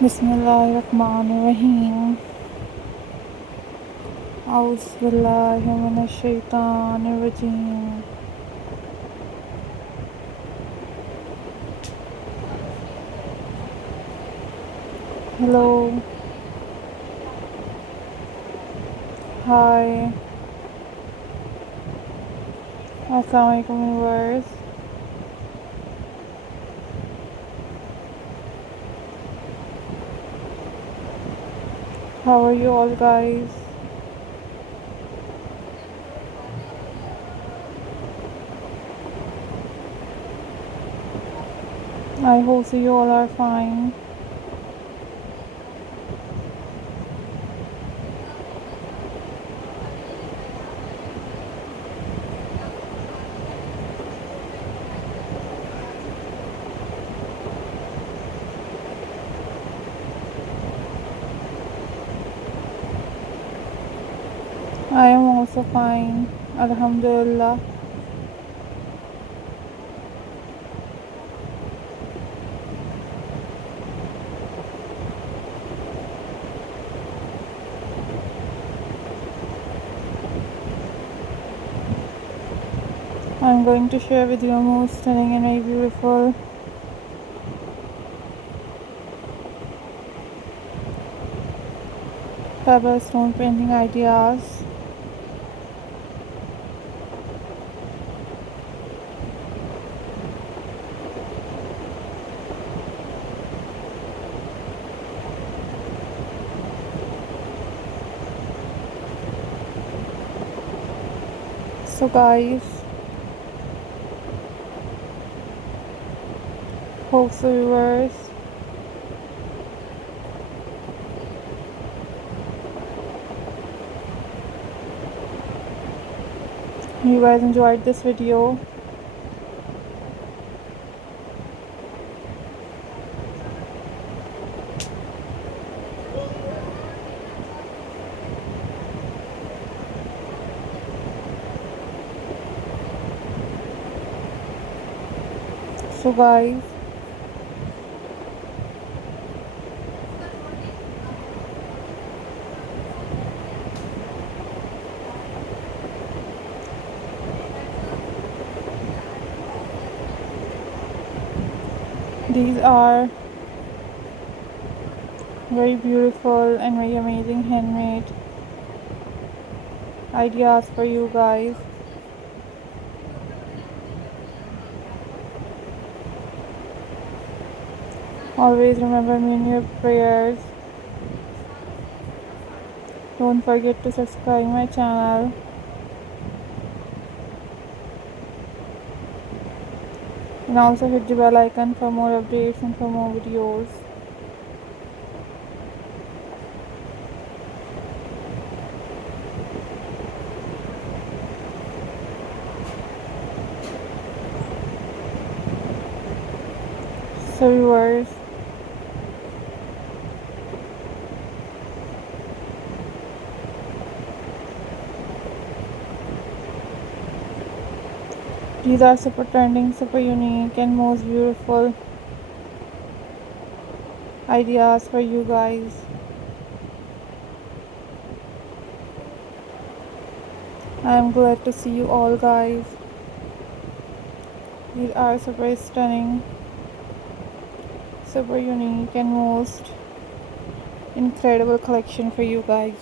बिस्मिल्लाहिर्रहमानिर्रहीम। औज़ुबिल्लाहि मिनश्शैतानिर्रजीम। हेलो, हाय, अस्सलाम वालेकुम viewers. How are you all guys? I hope so you all are fine. I am also fine. Alhamdulillah. I'm going to share with you a most stunning and very beautiful pebble stone painting ideas. So guys, hope so viewers, you guys enjoyed this video. So guys, these are very beautiful and very amazing handmade ideas for you guys. Always remember me in your prayers. Don't forget to subscribe my channel. And also hit the bell icon for more updates and for more videos. So viewers, these are super trending, super unique and most beautiful ideas for you guys. I am glad to see you all guys. These are super stunning, super unique and most incredible collection for you guys.